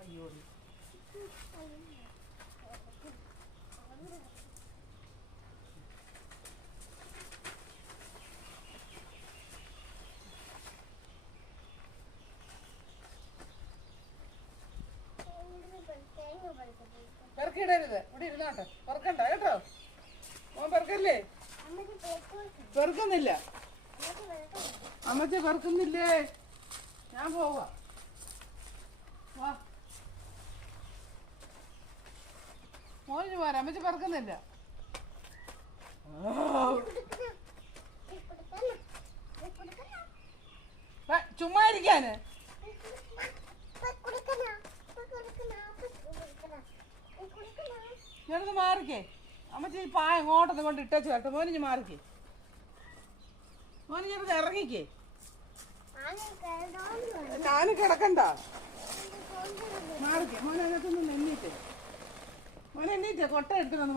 അയ്യോ പെറുക്കിടരുത്, ഇവിടെ ഇരുന്നോട്ടെ, പെറുക്കണ്ട കേട്ടോ. മോൻ പെറുക്കല്ലേ? പെറുക്കുന്നില്ല, അമ്മച്ചി പെറുക്കുന്നില്ലേ? ഞാൻ പോവാ. വാ മോന് പോരാ, അമ്മച്ചി പെറുക്കുന്നില്ല. ചുമ്മാ ഇരിക്കാന്. ഞാനൊന്ന് മാറിക്കേ, അമ്മച്ചി പായ ഇങ്ങോട്ടൊന്ന് കൊണ്ട് ഇട്ടേച്ചു കേട്ടോ. മോനിഞ്ഞ് മാറിക്കേ, മോന് ഞാനത് ഇറങ്ങിക്കേ. ഞാൻ കിടക്കണ്ട, മാറിക്കേ മോനെ. അതിനകത്തൊന്നും എണ്ണീറ്റേ, മോനെ എണ്ണീറ്റേ, കൊട്ട എടുത്തിട്ടൊന്ന്